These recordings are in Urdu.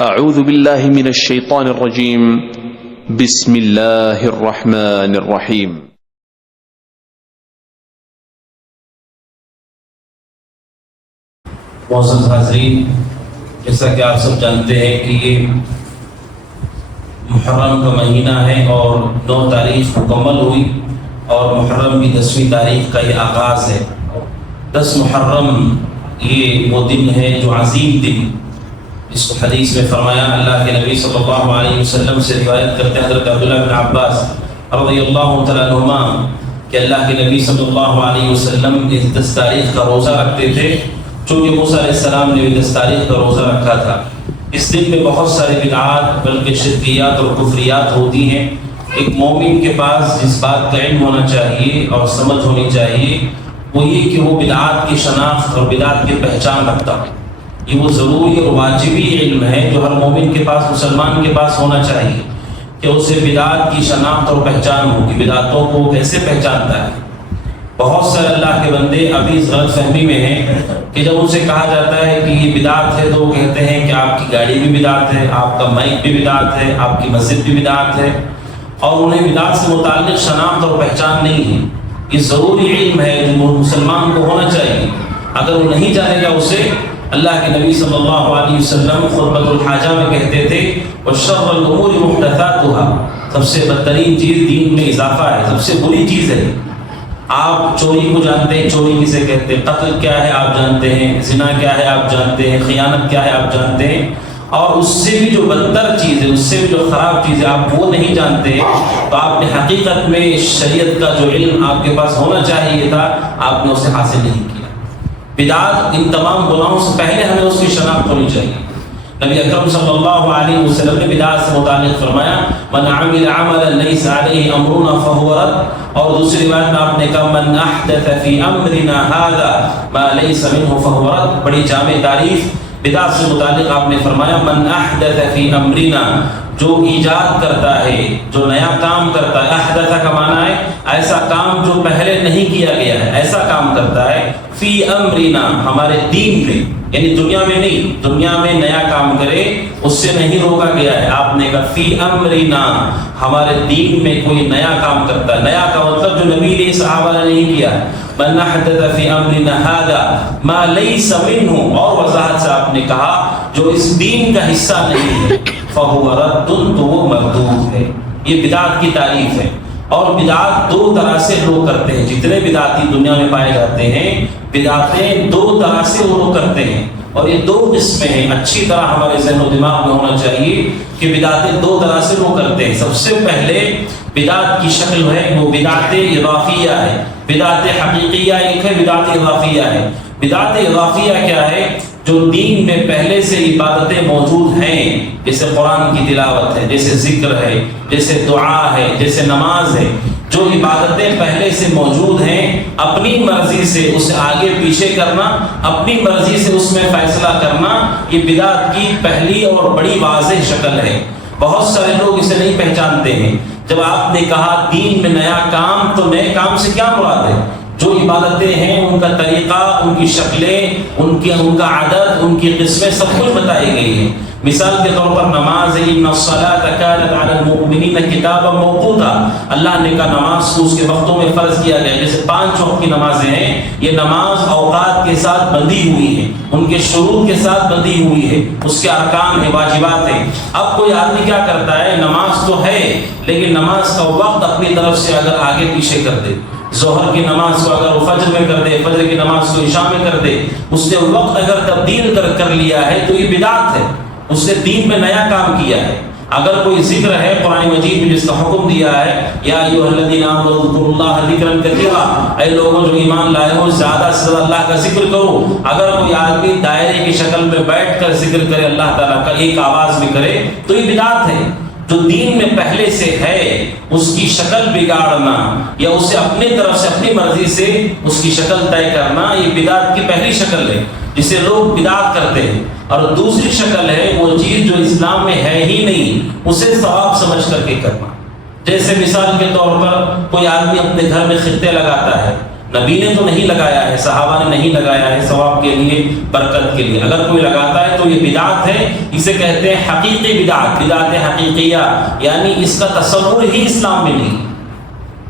اعوذ باللہ من الشیطان الرجیم بسم اللہ الرحمن الرحیم معزز حاضرین، جیسا کہ آپ سب جانتے ہیں کہ یہ محرم کا مہینہ ہے اور 9 تاریخ مکمل ہوئی اور محرم کی 10ویں تاریخ کا یہ آغاز ہے۔ 10 محرم یہ وہ دن ہے جو عظیم دن، اس کو حدیث میں فرمایا، اللہ کے نبی صلی اللہ علیہ وسلم سے روایت کرتے ہیں حضرت عبداللہ بن عباس رضی اللہ تعالیٰ عنہما کہ اللہ کے نبی صلی اللہ علیہ وسلم اس 10 تاریخ کا روزہ رکھتے تھے، چونکہ موسیٰ علیہ السلام نے بھی 10 تاریخ کا روزہ رکھا تھا۔ اس دن میں بہت سارے بدعات بلکہ شرکیات اور کفریات ہوتی ہیں۔ ایک مومن کے پاس جس بات کا علم ہونا چاہیے اور سمجھ ہونی چاہیے وہ یہ کہ وہ بدعات کی شناخت اور بدعات کی پہچان رکھتا ہے۔ یہ وہ ضروری اور واجبی علم ہے جو ہر مومن کے پاس، مسلمان کے پاس ہونا چاہیے کہ اسے بدعات کی شناخت اور پہچان ہو کہ بدعتوں کو کیسے پہچانتا ہے۔ بہت سارے اللہ کے بندے ابھی اس غلط فہمی میں ہیں کہ جب ان سے کہا جاتا ہے کہ یہ بدعت ہے تو وہ کہتے ہیں کہ آپ کی گاڑی بھی بدعت ہے، آپ کا مائک بھی بدعت ہے، آپ کی مسجد بھی بدعت ہے، اور انہیں بدعت سے متعلق شناخت اور پہچان نہیں ہے۔ یہ ضروری علم ہے جو مسلمان کو ہونا چاہیے۔ اگر وہ نہیں جانے گا اسے، اللہ کے نبی صلی اللہ علیہ وسلم خطبۃ الحاجہ میں کہتے تھے وَشَرَّ الْأُمُورِ مُحْدَثَاتُهَا، سب سے بدترین چیز دین میں اضافہ ہے، سب سے بری چیز ہے۔ آپ چوری کو جانتے ہیں، چوری کسے کہتے ہیں، قتل کیا ہے آپ جانتے ہیں، زنا کیا ہے آپ جانتے ہیں، خیانت کیا ہے آپ جانتے ہیں، اور اس سے بھی جو بدتر چیز ہے، اس سے بھی جو خراب چیز ہے آپ وہ نہیں جانتے، تو آپ نے حقیقت میں شریعت کا جو علم آپ کے پاس ہونا چاہیے تھا آپ نے اسے حاصل نہیں کیا۔ بدعات ان تمام گناہوں سے پہلے ہمیں اس کی شناخت ہونی چاہیے۔ نبی اکرم صلی اللہ علیہ وسلم نے بدعات سے متعلق فرمایا من عمل عملا لیس علیہ امرنا فهو رد، اور دوسری روایت میں آپ نے کہا من احدث فی امرنا هذا ما لیس منه فهو رد۔ بڑی جامع تعریف بدعات سے متعلق آپ نے فرمایا من احدث فی امرنا، جو ایجاد کرتا ہے، جو نیا کام کرتا ہے۔ احدث کا معنی ہے ایسا کام جو پہلے نہیں کیا گیا ہے، ایسا کام کرتا ہے فی امرنا، ہمارے دین میں، یعنی دنیا میں نہیں، دنیا میں نیا کام کرے اس سے نہیں روکا گیا ہے۔ آپ نے کہا فی امرنا، ہمارے دین میں کوئی نیا کام کرتا ہے۔ نیا کا مطلب جو نبی نے صحابہ نے نہیں کیا۔ من احدث فی امرنا هذا ما لیس منہ، اور وضاحت سے آپ نے کہا جو اس دین کا حصہ نہیں ہے فهو رد، تو وہ مردود ہے۔ یہ بدعات کی تعریف ہے۔ اور بدعات 2 طرح سے لوگ کرتے ہیں، جتنے بدعاتی دنیا میں پائے جاتے ہیں بدعتیں 2 طرح سے وہ لوگ کرتے ہیں، اور یہ 2 قسمیں ہیں۔ اچھی طرح ہمارے ذہن و دماغ میں ہونا چاہیے کہ بدعتیں 2 طرح سے وہ کرتے ہیں۔ سب سے پہلے بدعت کی شکل ہے وہ بدعت اضافیہ ہے۔ بدعت حقیقیہ ایک ہے، بدعت اضافیہ ہے۔ بدعت اضافیہ کیا ہے؟ جو دین میں پہلے سے عبادتیں موجود ہیں، جیسے قرآن کی تلاوت ہے، جیسے ذکر ہے، جیسے دعا ہے، جیسے نماز ہے، جو عبادتیں پہلے سے موجود ہیں اپنی مرضی سے اسے آگے پیچھے کرنا، اپنی مرضی سے اس میں فیصلہ کرنا، یہ بدعت کی پہلی اور بڑی واضح شکل ہے۔ بہت سارے لوگ اسے نہیں پہچانتے ہیں۔ جب آپ نے کہا دین میں نیا کام، تو نئے کام سے کیا مراد ہے؟ جو عبادتیں ہیں ان کا طریقہ، ان کی شکلیں، ان کا عدد، ان کی قسمیں سب کچھ بتائی گئی ہیں۔ مثال کے طور پر نماز ہے، ان الصلاۃ کانت علی المؤمنین کتابا موقوتا، اللہ نے کہا نماز کو اس کے وقتوں میں فرض کیا گیا۔ جیسے 5 وقت کی نمازیں ہیں، یہ نماز اوقات کے ساتھ بندھی ہوئی ہے، ان کے شروط کے ساتھ بندھی ہوئی ہے، اس کے ارکان ہیں، واجبات ہیں۔ اب کوئی آدمی کیا کرتا ہے، نماز تو ہے لیکن نماز کا وقت اپنی طرف سے اگر آگے پیچھے کر دے، ظہر کی نماز کو اگر وہ فجر میں کر دے، فجر کی نماز کو عشاء میں کر دے، اس نے وقت اگر تبدیل کر لیا ہے تو یہ بدعت ہے، اس نے دین میں نیا کام کیا ہے۔ اگر کوئی ذکر ہے قرآن مجید میں جس کا حکم دیا ہے یا ایھا الذین آمنوا اذکروا اللہ ذکرا کثیرا، اے لوگوں جو ایمان لائے ہو زیادہ سے زیادہ اللہ کا ذکر کرو۔ اگر کوئی آدمی دائرے کی شکل میں بیٹھ کر ذکر کرے اللہ تعالیٰ کا، ایک آواز میں کرے، تو یہ بدعت ہے۔ جو دین میں پہلے سے ہے اس کی شکل بگاڑنا یا اسے اپنی طرف سے اپنی مرضی سے اس کی شکل طے کرنا، یہ بدعت کی پہلی شکل ہے جسے لوگ بدعت کرتے ہیں۔ اور دوسری شکل ہے وہ چیز جو اسلام میں ہے ہی نہیں، اسے ثواب سمجھ کر کے کرنا۔ جیسے مثال کے طور پر کوئی آدمی اپنے گھر میں خطے لگاتا ہے، نبی نے تو نہیں لگایا ہے، صحابہ نے نہیں لگایا ہے ثواب کے لیے، برکت کے لیے۔ اگر کوئی لگاتا ہے تو یہ بدعت ہے، اسے کہتے ہیں حقیقی بدعت، بدعت حقیقیہ، یعنی اس کا تصور ہی اسلام میں نہیں۔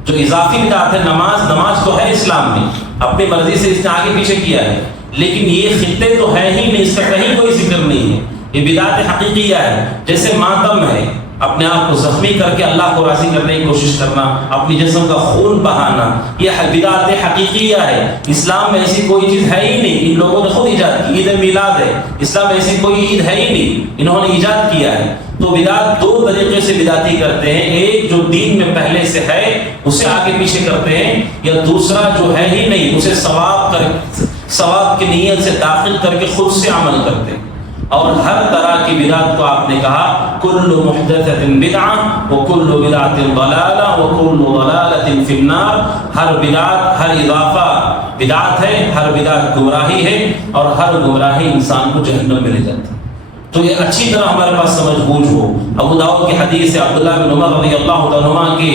جو اضافی بدعت ہے، نماز تو ہے اسلام میں، اپنی مرضی سے اس نے آگے پیچھے کیا ہے، لیکن یہ خطے تو ہے ہی نہیں، اس کا کہیں کوئی ذکر نہیں ہے۔ یہ بدعت حقیقیہ ہے، جیسے ماتم ہے، اپنے آپ کو زخمی کر کے اللہ کو راضی کرنے کی کوشش کرنا، اپنی جسم کا خون بہانا، یہ بدعت حقیقیہ ہے۔ اسلام میں ایسی کوئی چیز ہے ہی نہیں، ان لوگوں نے خود ایجاد کی۔ عید میلاد ہے، اسلام میں ایسی کوئی عید ہے ہی نہیں، انہوں نے ایجاد کیا ہے۔ تو بدعت دو طریقے سے بدعتی کرتے ہیں، ایک جو دین میں پہلے سے ہے اسے آگے پیچھے کرتے ہیں، یا دوسرا جو ہے ہی نہیں اسے ثواب کی نیت سے داخل کر کے خود سے عمل کرتے ہیں۔ اور ہر طرح کی بدعت کو آپ نے کہا کل محدثۃ بدعہ وکل بدعۃ ضلالہ وکل ضلالۃ فی النار، ہر بدعت، ہر اضافہ بدعت ہے، ہر بدعت گمراہی ہے، اور ہر گمراہی انسان کو جہنم میں لے جاتی ہے۔ تو یہ اچھی طرح ہمارے پاس سمجھ بوجھ ہو۔ ابو داؤد کی حدیث ہے، عبداللہ بن عمر رضی اللہ عنہما کے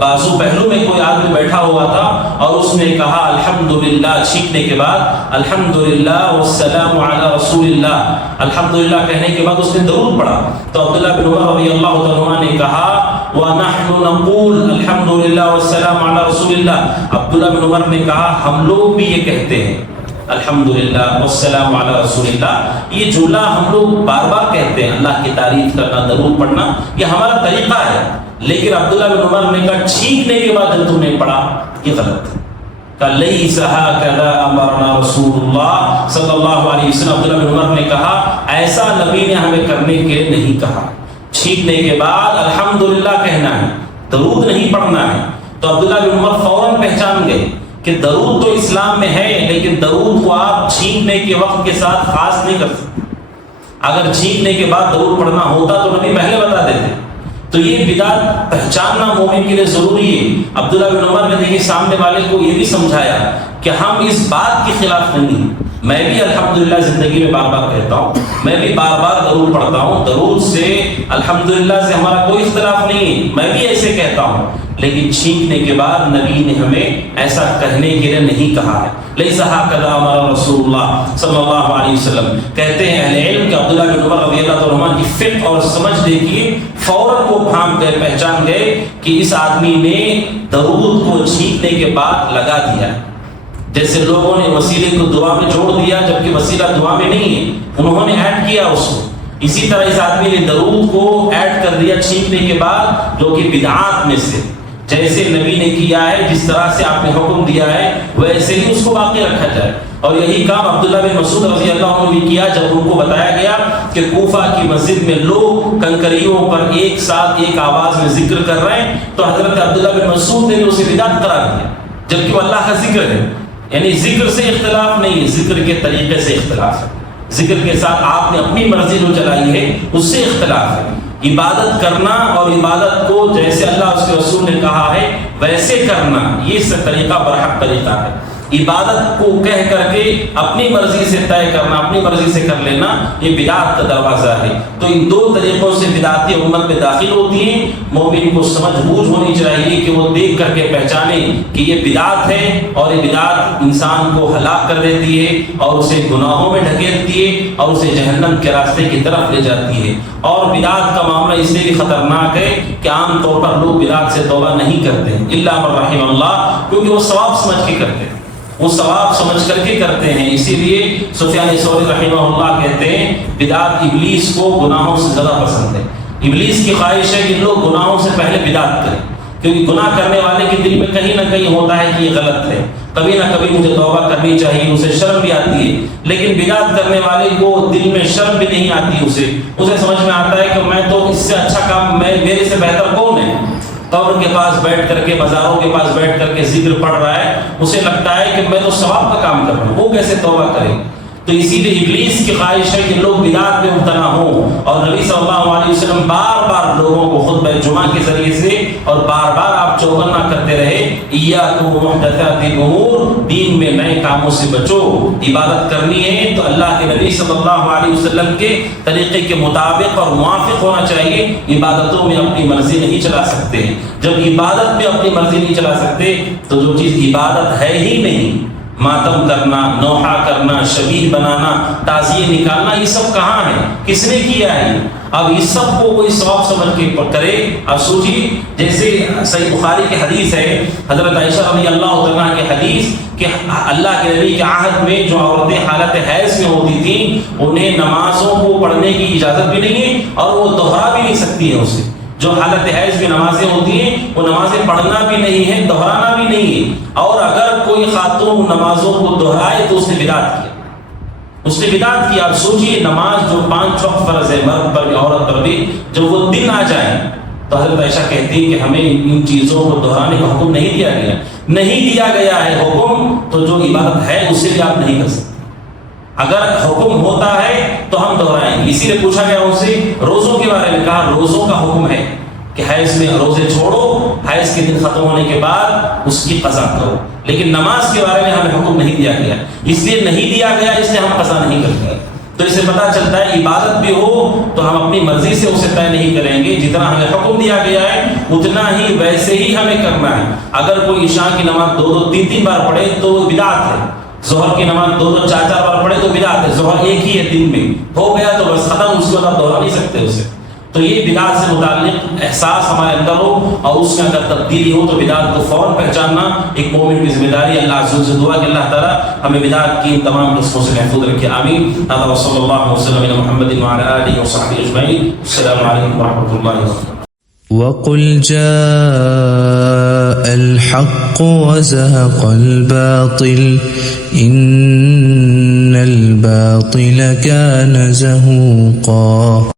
بازو پہلو میں کوئی آدمی بیٹھا ہوا تھا اور اس نے کہا الحمدللہ، چھینکنے کے بعد الحمدللہ والسلام علی رسول اللہ، الحمدللہ کہنے کے بعد اس نے درود پڑھا۔ تو عبداللہ بن عمر رضی اللہ عنہما نے کہا وَنَحْنُ نَقُولُ الحمدللہ والسلام علی رسول اللہ، عبداللہ بن عمر نے کہا ہم لوگ بھی یہ کہتے ہیں الحمدللہ والسلام علی رسول اللہ، یہ جملہ ہم لوگ بار بار کہتے ہیں، اللہ کی تعریف کرنا، درود پڑھنا، یہ ہمارا طریقہ ہے۔ لیکن عبداللہ بن عمر نے کہا چھینکنے کے بعد جب تم نے پڑھا یہ غلط ہے۔ کہ لیس ھکذا امرنا رسول اللہ صلی اللہ علیہ وسلم، عبداللہ بن عمر نے کہا ایسا نبی نے ہمیں کرنے کے نہیں کہا، چھینکنے کے بعد الحمدللہ کہنا ہے، درود نہیں پڑھنا ہے۔ تو عبداللہ بن عمر فوراً پہچان گئے کہ درود تو اسلام میں ہے، لیکن درود کو آپ چھینکنے کے وقت کے ساتھ خاص نہیں کر سکتے۔ اگر چھینکنے کے بعد درود پڑھنا ہوتا تو نبی پہلے بتا دیتے۔ تو یہ بدعت پہچاننا مومن کے لیے ضروری ہے۔ عبداللہ بن عمر نے دیکھیے سامنے والے کو یہ بھی سمجھایا کہ ہم اس بات کے خلاف نہیں ہیں، میں بھی الحمدللہ زندگی میں بار بار کہتا ہوں، میں بھی بار بار درود پڑھتا ہوں، درود سے الحمدللہ سے ہمارا کوئی اختلاف نہیں ہے، میں بھی ایسے کہتا ہوں، لیکن چھینکنے کے بعد نبی نے ہمیں ایسا کہنے کے لیے نہیں کہا ہے۔ لیس ھکذا امر رسول اللہ صلی اللہ علیہ وسلم۔ کہتے ہیں اہل علم کہ عبداللہ بن عمر رضی اللہ عنہ کی فقہ اور سمجھ دیکھیے، فوراً وہ بھانپ گئے، پہچان گئے کہ اس آدمی نے درود کو چھینکنے کے بعد لگا دیا۔ جیسے لوگوں نے وسیلے کو دعا میں جوڑ دیا جبکہ وسیلہ دعا میں نہیں ہے، انہوں نے ایڈ کیا اس کو، اسی طرح اس آدمی نے درود کو ایڈ کر دیا چھینکنے کے بعد، جو کہ بدعات میں سے، جیسے نبی نے کیا ہے، جس طرح سے آپ نے حکم دیا ہے ویسے ہی اس کو باقی رکھا جائے۔ اور یہی کام عبداللہ بن مسعود رضی اللہ عنہ نے کیا جب ان کو بتایا گیا کہ کوفہ کی مسجد میں لوگ کنکریوں پر ایک ساتھ ایک آواز میں ذکر کر رہے ہیں، تو حضرت عبداللہ بن مسعود نے اسے بدعت قرار دیا، جبکہ وہ اللہ کا ذکر ہے۔ یعنی ذکر سے اختلاف نہیں ہے، ذکر کے طریقے سے اختلاف ہے، ذکر کے ساتھ آپ نے اپنی مرضی جو چلائی ہے اس سے اختلاف ہے۔ عبادت کرنا اور عبادت کو جیسے اللہ اس کے رسول نے کہا ہے ویسے کرنا، یہ طریقہ برحق طریقہ ہے۔ عبادت کو کہہ کر کے اپنی مرضی سے طے کرنا، اپنی مرضی سے کر لینا، یہ بدعت کا دروازہ ہے۔ تو ان دو طریقوں سے بدعتی امت میں داخل ہوتی ہیں۔ مومن کو سمجھ بوجھ ہونی چاہیے کہ وہ دیکھ کر کے پہچانے کہ یہ بدعت ہے، اور یہ بدعت انسان کو ہلاک کر دیتی ہے اور اسے گناہوں میں ڈھکیلتی ہے اور اسے جہنم کے راستے کی طرف لے جاتی ہے۔ اور بدعت کا معاملہ اس لیے بھی خطرناک ہے کہ عام طور پر لوگ بدعت سے توبہ نہیں کرتے الا من رحم اللہ، کیونکہ وہ ثواب سمجھ کے کرتے ہیں، وہ ثواب سمجھ کر کے کرتے ہیں۔ اسی لیے سفیان ثوری رحمہ اللہ کہتے ہیں بدعت ابلیس کو گناہوں سے زیادہ پسند ہے۔ ابلیس کی خواہش ہے کہ لوگ گناہوں سے پہلے بدعت کریں، کیونکہ گناہ کرنے والے کے دل میں کہیں نہ کہیں ہوتا ہے کہ یہ غلط ہے، کبھی نہ کبھی مجھے توبہ کرنی چاہیے، اسے شرم بھی آتی ہے۔ لیکن بدعت کرنے والے کو دل میں شرم بھی نہیں آتی، اسے سمجھ میں آتا ہے کہ میں تو اس سے اچھا کام، میرے سے بہتر کون ہے؟ قبر کے پاس بیٹھ کر کے، مزاروں کے پاس بیٹھ کر کے ذکر پڑھ رہا ہے، اسے لگتا ہے کہ میں تو ثواب کا کام کر رہا ہوں، وہ کیسے توبہ کرے؟ تو اسی لیے ابلیس کی خواہش ہے کہ لوگ بدعات میں مبتلا ہوں، اور نبی صلی اللہ علیہ وسلم بار بار لوگوں کو خطبہ جمعہ کے ذریعے سے اور بار بار آپ چوکنا کرتے رہے، ایاکم محدثات الامور، دین میں نئے کاموں سے بچو، عبادت کرنی ہے تو اللہ کے نبی صلی اللہ علیہ وسلم کے طریقے کے مطابق اور موافق ہونا چاہیے، عبادتوں میں اپنی مرضی نہیں چلا سکتے، جب عبادت میں اپنی مرضی نہیں چلا سکتے تو جو چیز عبادت ہے ہی نہیں، ماتم کرنا، نوحہ کرنا، شبیہ بنانا، تعزیے نکالنا، یہ سب کہاں ہے؟ کس نے کیا ہے؟ اب اس سب کو کوئی ثواب سمجھ کے کرے۔ اب سوچیے، جیسے صحیح بخاری کی حدیث ہے، حضرت عائشہ رضی اللہ تعالیٰ کی حدیث کہ اللہ کے نبی کے عہد میں جو عورتیں حالت حیض میں ہوتی تھیں انہیں نمازوں کو پڑھنے کی اجازت بھی نہیں ہے اور وہ دوہرا بھی نہیں سکتی ہے اسے۔ جو حالت حیض میں نمازیں ہوتی ہیں وہ نمازیں پڑھنا بھی نہیں ہے، دہرانا بھی نہیں ہے، اور اگر کوئی خاتون نمازوں کو دہرائے تو اس نے بدعت کیا، اس نے بدعت کیا۔ اب سوچئے، نماز جو 5 وقت فرض ہے مرد پر بھی عورت پر بھی، جب وہ دن آ جائیں تو حضرت عائشہ کہتی ہے کہ ہمیں ان چیزوں کو دہرانے کا حکم نہیں دیا گیا، نہیں دیا گیا ہے حکم، تو جو عبادت ہے اسے بھی آپ نہیں کر سکتے۔ اگر حکم ہوتا ہے تو ہم دہرائیں گے۔ اسی لیے پوچھا گیا ان سے روزوں کے بارے میں، کہا روزوں کا حکم ہے کہ حیض میں روزے چھوڑو، حیض کے دن ختم ہونے کے بعد اس کی قضا کرو، لیکن نماز کے بارے میں ہمیں حکم نہیں دیا گیا، اس لیے نہیں دیا گیا، اس لیے ہم قضا نہیں کرتے۔ تو اس سے پتہ چلتا ہے عبادت بھی ہو تو ہم اپنی مرضی سے اسے طے نہیں کریں گے، جتنا ہمیں حکم دیا گیا ہے اتنا ہی ویسے ہی ہمیں کرنا ہے۔ اگر کوئی عشاء کی نماز 2 3 بار پڑھے تو وہ بدعت ہے، ظہر کی نماز 2 4 بار پڑھے تو بدعت ہے، ظہر ایک ہی ہے دن میں ہو گیا تو بس ختم، اس کو آپ دوہرا نہیں سکتے اسے۔ تو یہ بدعت سے متعلق احساس ہمارے اندر ہو اور اس میں اگر تبدیلی ہو تو بدعت کو فوراً پہچاننا ایک مومن کی ذمہ داری۔ اللہ عز و جل سے دعا کہ اللہ تعالیٰ ہمیں بدعت کی تمام قسموں سے محفوظ رکھے، آمین۔ هذا وصلی اللہ وسلم علی محمد وعلی آلہ وصحبہ اجمعین۔ السلام علیکم ورحمۃ اللہ وبرکاتہ۔ وقل جاء الحق وزهق الباطل إن الباطل كان زهوقا۔